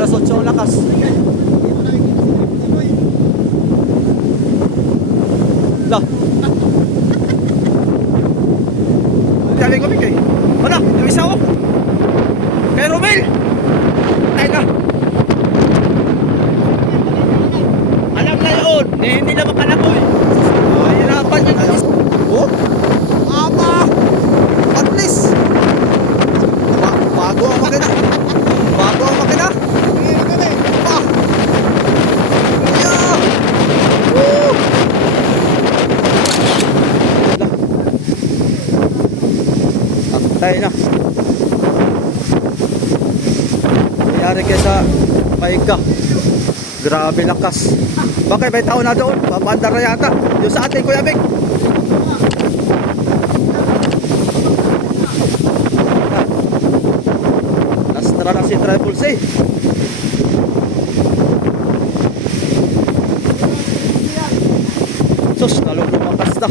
Kakalas 8 ang lakas. Lah. Dali ko bigay. Wala, yung isa ko. Kay Romel. Tayo na. Alam na yun. Hindi na makalakoy. Hirapan yun. Oh? Aba. At least. Bago ang makina. Bago ang makina. Ah. Yeah. Woo. Tayo na. Nangyari kayo sa Paiga. Grabe lakas. Bakit may tao na doon? Papandar na yata. Yung sa atin, Kuya Big. Nastra na si Triple C. Sus, talong lumakas na.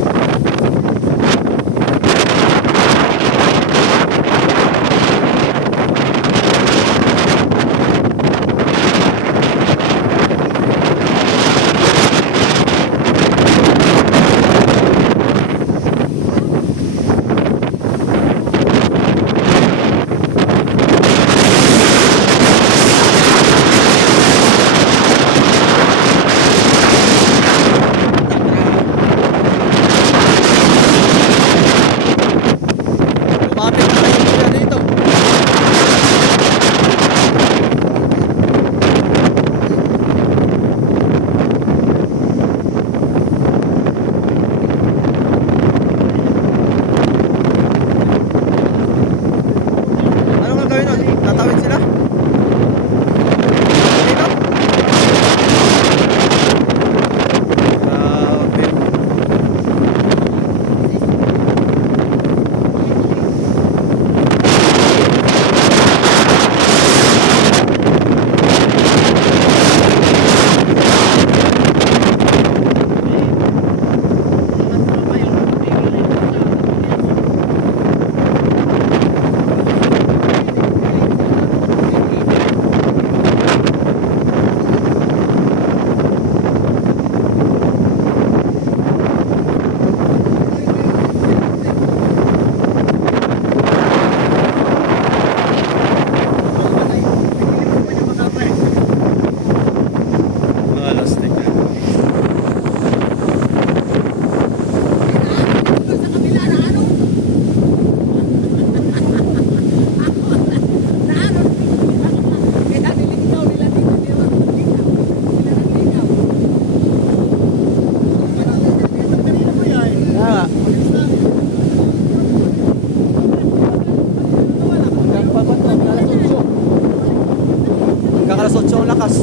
Kakalas 8 ang lakas.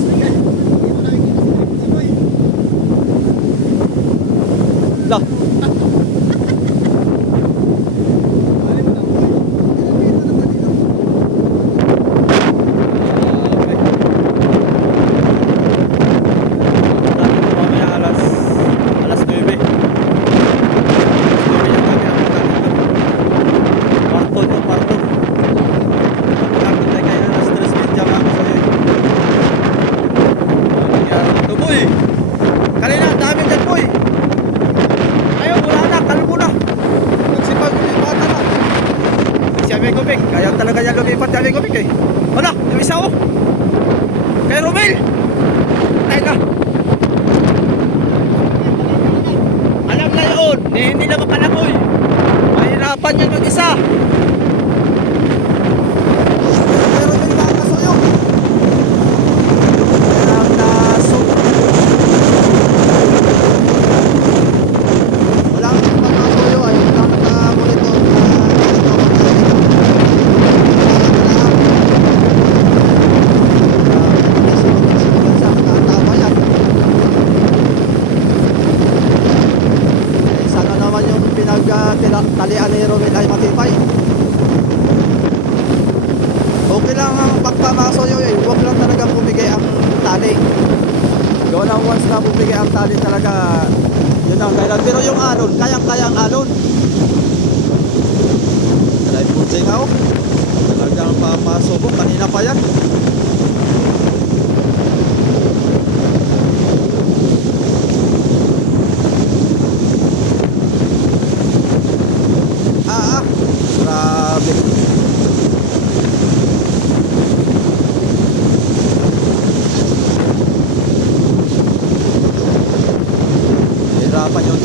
Lah. Kanina, dami dyan po eh. Ayaw, wala na, kalbo na. Nagsipag yung bata na. Si Amigo Big, kaya talaga niya lumipat si Amigo Big eh. Wala, yung isa ko. Kay Romel. Tayo na. Alam na yun, hindi na makalakoy. Mahirapan yun mag-isa. Talian ni Romel ay matibay. Okay lang ang pagpamasoyo eh. Huwag lang talaga bumigay ang tali. Gawa na once na bumigay ang tali talaga, yun ang kailan. Pero yung alon, kayang-kayang alon. Try punching ako. Talagang papasok ko. Kanina pa yan.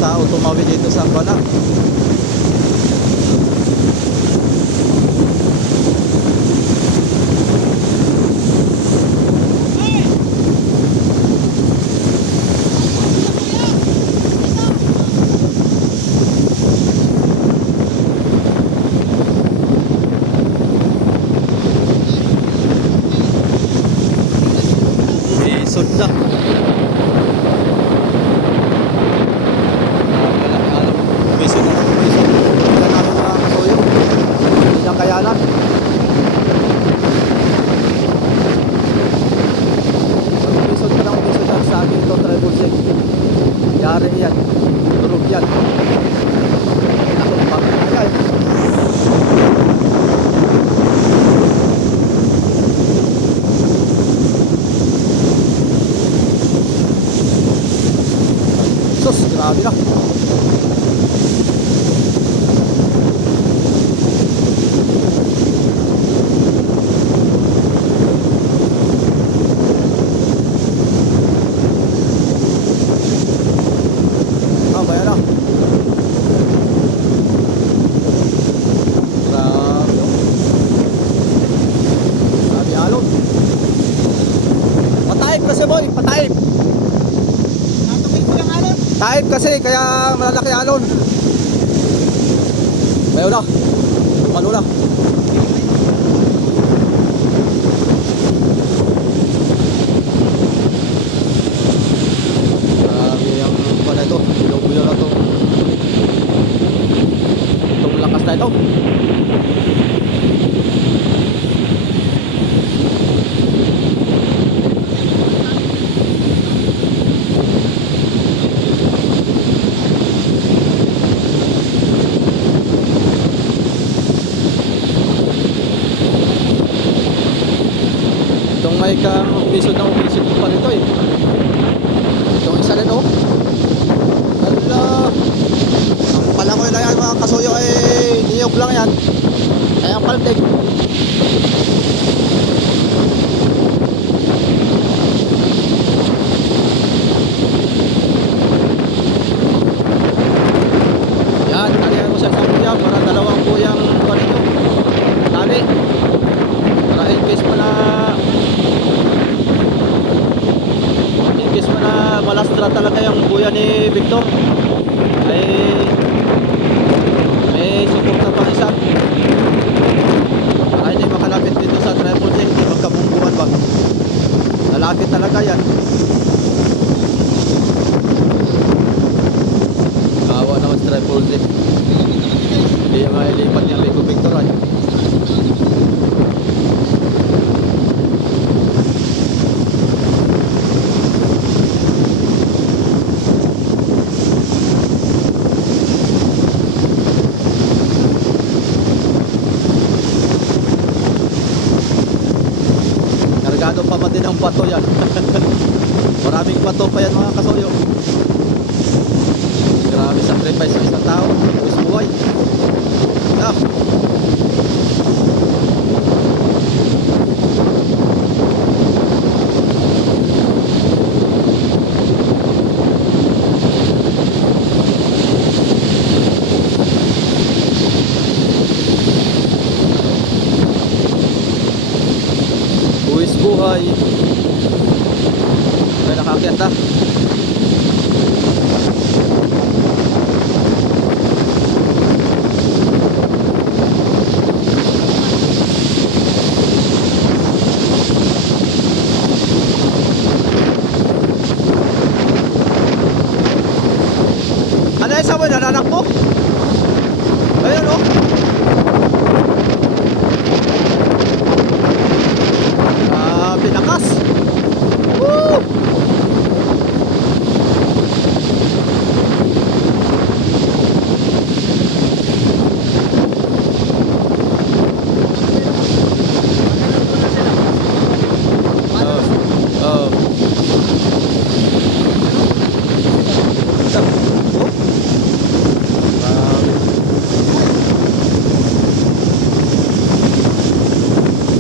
tao tumawid dito sa Bala. Isod na. Isod na. Isod. Wala naman mga kasuyo. Hindi lang kayanan. Isod ka lang isod lang sa akin ito. Tribal check. Yari yan. Turog yan. Ako, bakit kaya eh. Sus, grabe na. Bayan na. Grabe. Grabe alon. Pataib kasi boy, pataib. Taib kasi, kaya malalaki alon. Bayo na. Malo na. Grabe yung pala ito. Buyo-buyo na ito. Itong lakas na ito. May kang umisod na umisod ko pa nito eh. Itong isa rin oh. Ala. Ang palangoy na yan mga kasuyo ay niyog lang yan. Kaya ang paltig. Yan, kanihan mo siya sa kuya para dalawang kuyang ganito. Tali. Para in case mo na malastra talaga yung kuya ni Victor ay may support na pang isa para hindi makalapit dito sa triple check, hindi magkabungguan ba, lalapit talaga yan. Kawa naman sa triple check, hindi mailipat yung Ligo Victor ay. Kargado pa din ang bato yan. Maraming bato pa yan mga kasuyo. Grabe sacrifice ng isang tao. Buwis buhay. Ah. Buwis buhay. May nakakyat na. Ano yung sabi? Nananak mo? Ayun o. Pinakas. Woo!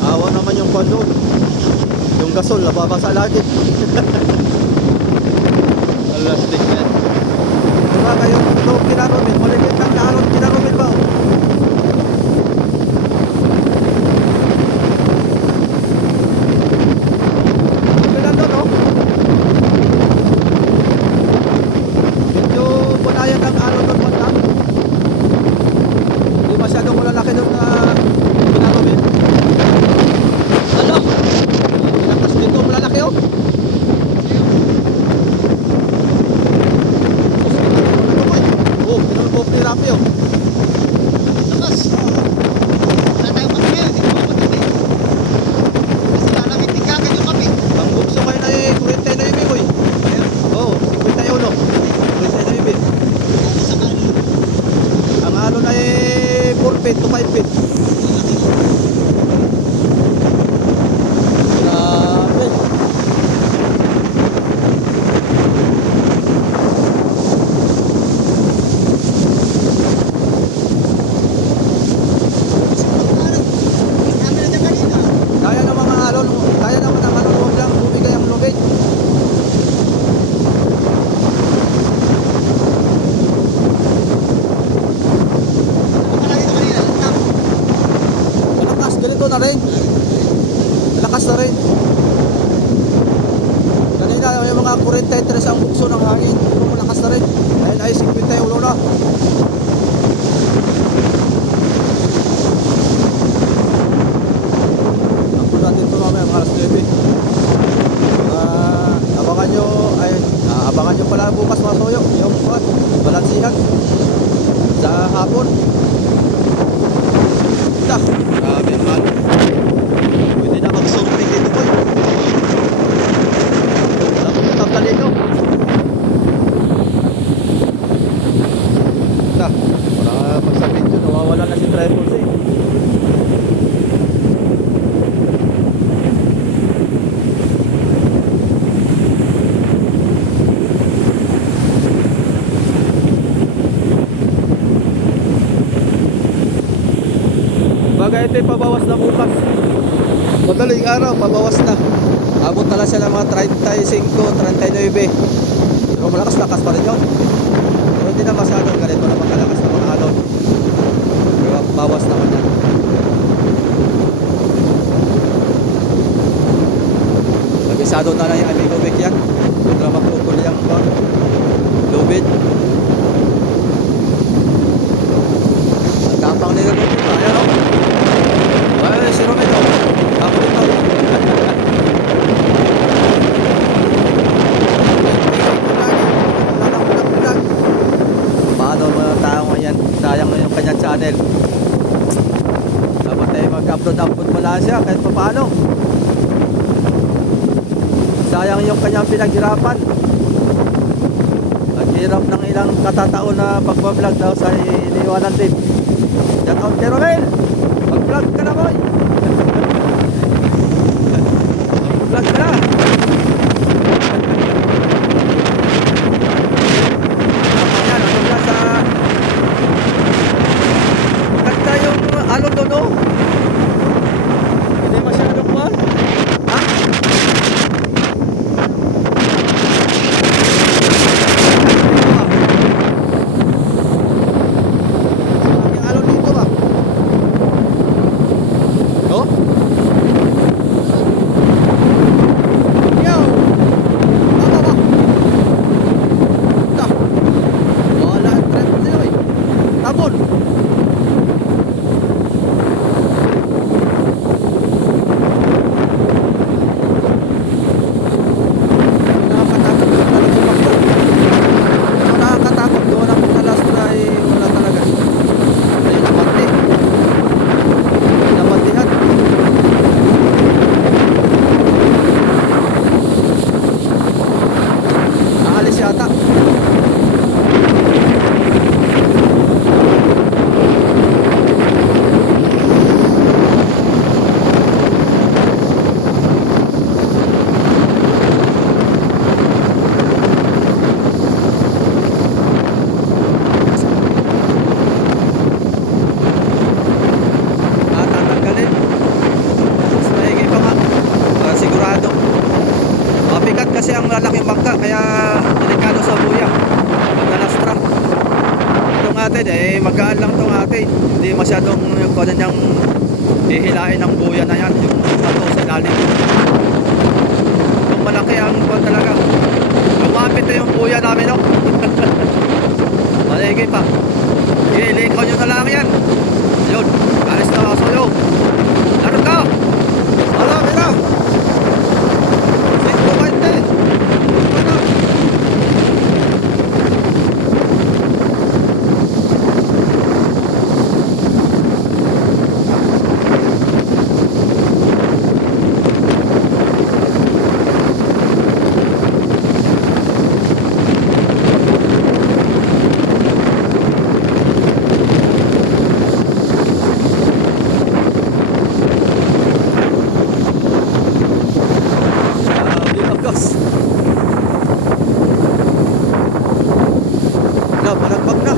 Awa naman yung kondo. Yung gasol, nababasa lagi. Alastik na yan. Diba kayo doon kinarumil, malimit lang na alon kinarumil ba? Kailan doon, no? Medyo bunayan ng alon doon banda. Hindi masyadong malalaki doon na kinarumil. Ano? Pinakas dito, malalaki oh. Oh, pinulpok ni Rapi oh. Lakas. Wala tayong kape ngayon, hindi ko mapagkape. Kasi lalamit din kagad yung kape. Ang bukso kayo na eh, 49 boy. Oo, 51. 49. Tapos sa kanin. Ang ano na eh, 4 feet to 5 feet. Grabe. Sabi na dyan kanina. Kaya ng mga alon, kaya naman ang alon, huwag lang bumigay ang lubid. Ano pala dito kanina? Lantap. Malakas, ganito na rin. Malakas na rin. Kanina, yung mga 43 ang bukso ng hangin. Pero malakas na rin. Ayun ay 50 yung ulo na. Ako natin ito mamaya, mga alas 9. Abangan nyo, ay, abangan nyo pala bukas mga toyo. Yung balansihan. Sa hapon. Ito, grabe yung alon. Pwede na mag-surfing dito po. Wala po sa tabla dito. Ito, para pag sa video, nawawala na si tripod eh. Bagay ito pabawas na bukas. Madaling araw, pabawas na. Abot na lang siya ng mga 35, 39. Pero malakas-lakas pa rin yun. Pero hindi na masyadong ganito na makalakas na mga alon. Pero bawas naman yan. Nabisado na lang yung amigo Vic yan. Huwag na makukulo yung lubid. Ang tapang nila dito. Ayan o. Ay, si Romero. Ako dito. Paano mga tao ngayon? Sayang na yung kanyang channel. Dapat tayo mag-upload mula siya kahit pa paano. Sayang yung kanyang pinaghirapan. Ang hirap ng ilang katataon na pagbablog daw sa iniwanan din. Shout out kay Romel! Mag-vlog ka na boy! Mag-vlog ka na! Ayan, ano na sa... Maganda yung alon doon oh! Hindi masyadong kuwan. Ha? Ang alon dito ba? Oh? Yo! Tama ba? Ito. Wala ang trend na yun eh. Tabon. Nakakatakot doon talaga yung bakyo. Kung nakakatakot doon ang talas na ay wala talaga. Ay napati. Napatihan. Naalis yata. Tatanggalin. Mas maigi pa nga. Para sigurado. Mabigat kasi ang lalaking bangka kaya delikado sa buya. Pagkalastra. magaan lang tong ate. Hindi masyadong kung ano niyang hihilain ng buya na yan. Yung bato sa lalim. Yung malaki ang kung talaga. Lumapit na yung buya namin, no? Maligay pa. Ilikaw nyo na lang yan. Yun, alis na ako sa'yo. Ano ka? Ano, mira? 5.20. Ano? Sabi ng gas. Wala, malagbag na.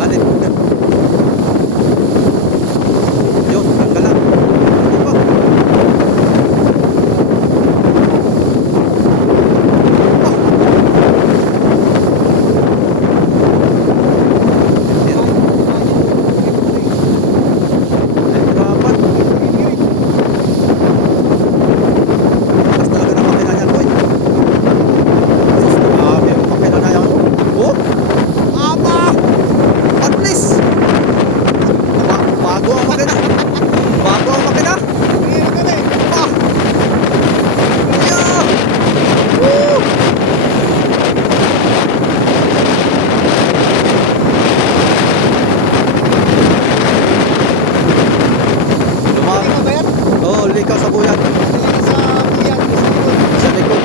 Galit. Yun, tanggal na. Ano pa? Oh. Yun. Ay, dapat. Lakas talaga ng makina niyan, boy. Sus, grabe yung makina na yan. Oh! Aba! At least! Bago ang makina. Bago ang makina. Ah! Yeah! Woo! Lumaki. Oo, likaw sa buyan. Sa likod.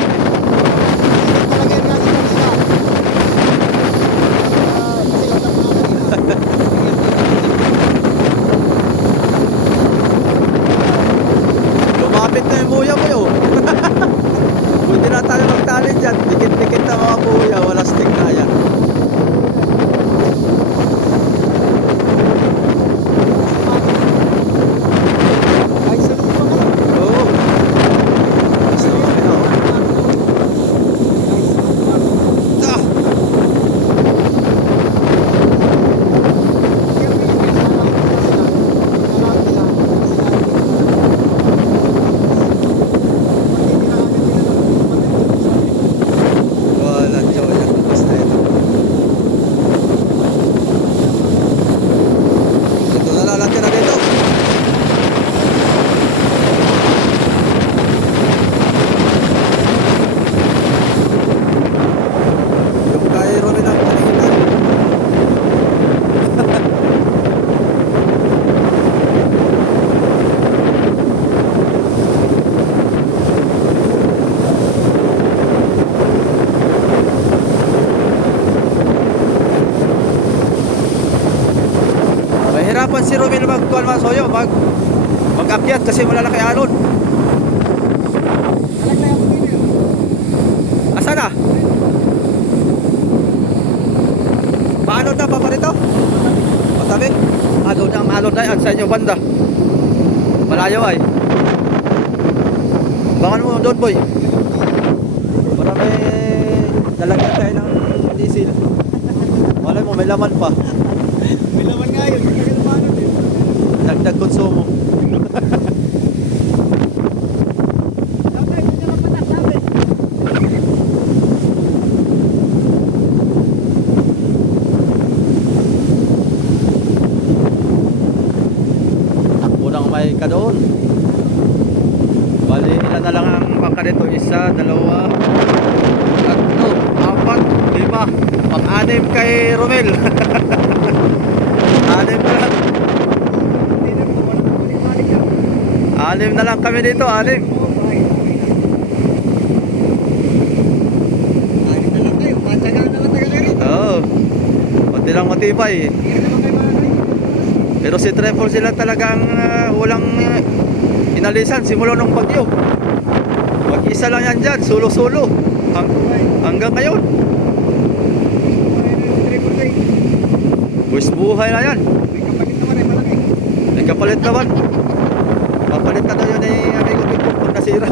Lumapit na yung buya mo yun. Pwede na tayo magtali dyan. Dikit-dikit na mga buya. Wala stick na yan. Oo. Basta makina, oh. Ah! Walang joy ang bus na ito. Ito na lang natin na dito. Yung kay Romel ang panihitan. Mahirapan si Romel magkuhan masoyo, mag-akyat kasi malalaki alon. Asa na? Paalon na pa pa rito? Patabi? Alon na ang alon na yan sa inyo banda. Malayo ay. Bangan mo doon, boy. Para may dalagyan tayo ng diesel. Malay mo, may laman pa. May laman nga yun. Dagdag konsumo. Takbo ng may ka doon. Bali, ilan na lang ang bangka dito? Isa, dalawa, tatlo, apat, lima. Pang-anim kay Romel. Anim na lang. Anim na lang kami dito, anim. Oo. Pati lang matibay. Pero si Trevor sila talagang walang inalisan simula nung bagyo. Mag-isa lang yan dyan, solo-solo. Hanggang ngayon. Buwis buhay na yan. May kapalit naman. Kapalit na daw yun amigo Big pag nasira.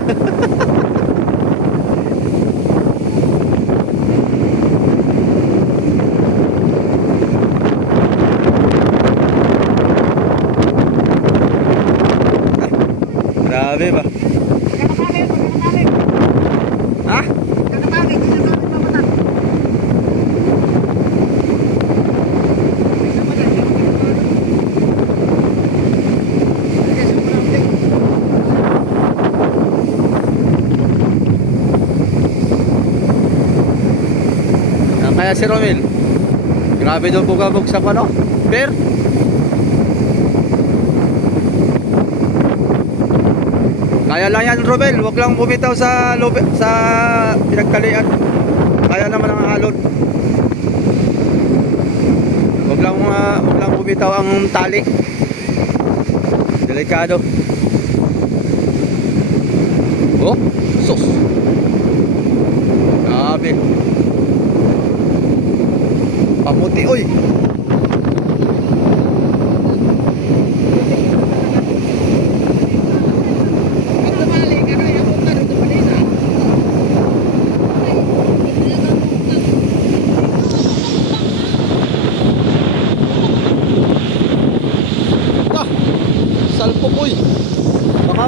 Grabe ba? Ha? Kaya si Romel, grabe daw bugabog sa ano? Bear? Kaya lang yan Romel, wag lang bumitaw sa pinagkalian. Kaya naman ang alon. Wag lang bumitaw ang tali. Delikado. Oh, sus. Grabe. Pamuti oy. Salpok oy. Baka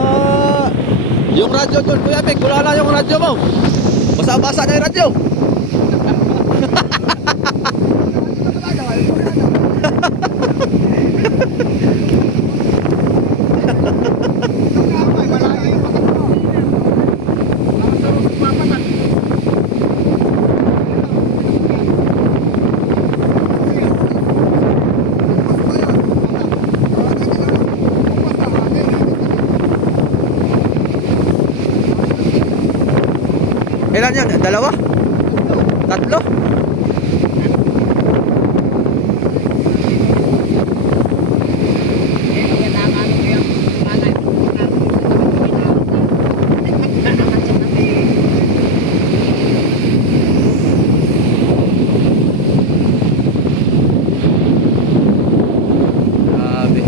yung radyo doon Kuya Big, wala na yung radyo mo. Basa-basa na yung radyo. Ilan yan? Dalawa? Tatlo? Grabe.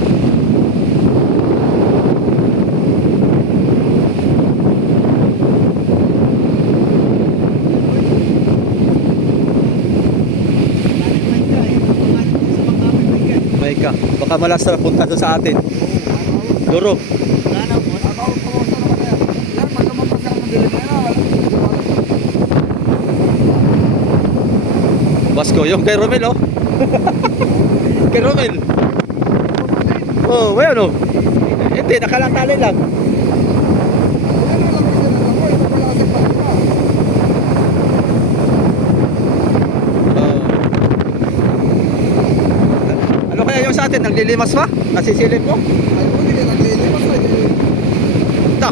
Ka. Baka malas na punta doon sa atin. Duro. Basko, yung kay Romel oh. Kay Romel. Oh, well oh. Hindi, nakalantali lang. Yung sa atin, naglilimas pa? Nasisilip mo? Ta!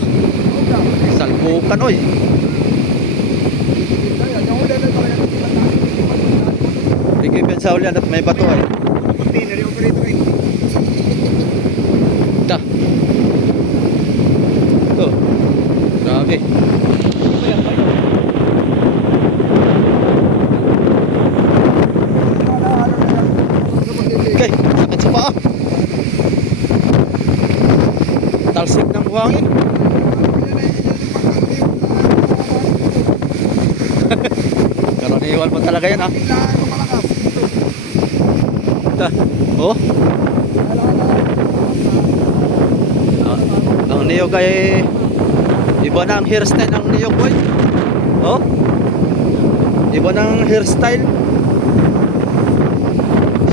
Salpukan oy! Higipin sa ulan at may bato ay. Ta! Ito. Grabe. Okay, sakit sa paa. Talsik ng buhangin. Karaniwan mo talaga yan ha. Oh. Ang niyog ay iba na ang hairstyle ng niyog boy. Oh. Iba na ang hairstyle.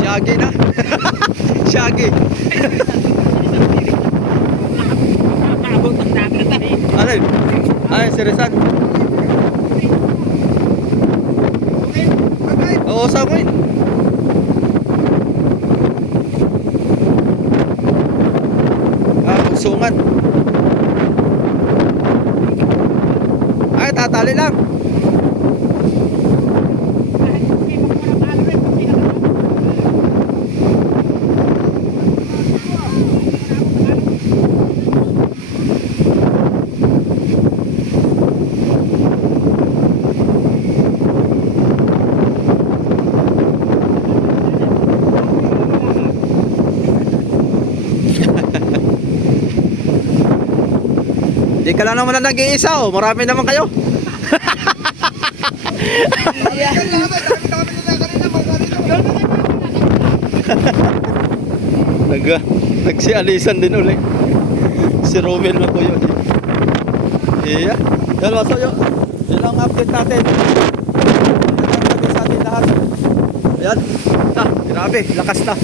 Shaggy na. Shaggy. Ano? Ay, seriusan. Oo, samoy. Sungat. Ay, tatali lang. Di ka lang naman na nag-iisa oh. Marami naman kayo. Nagsialisan din uli. Si Romel na po yun. Iya. Yan maso yun. Yun ang update natin. Yan ang sabi sa atin lahat. Ayan. Grabe. Lakas na.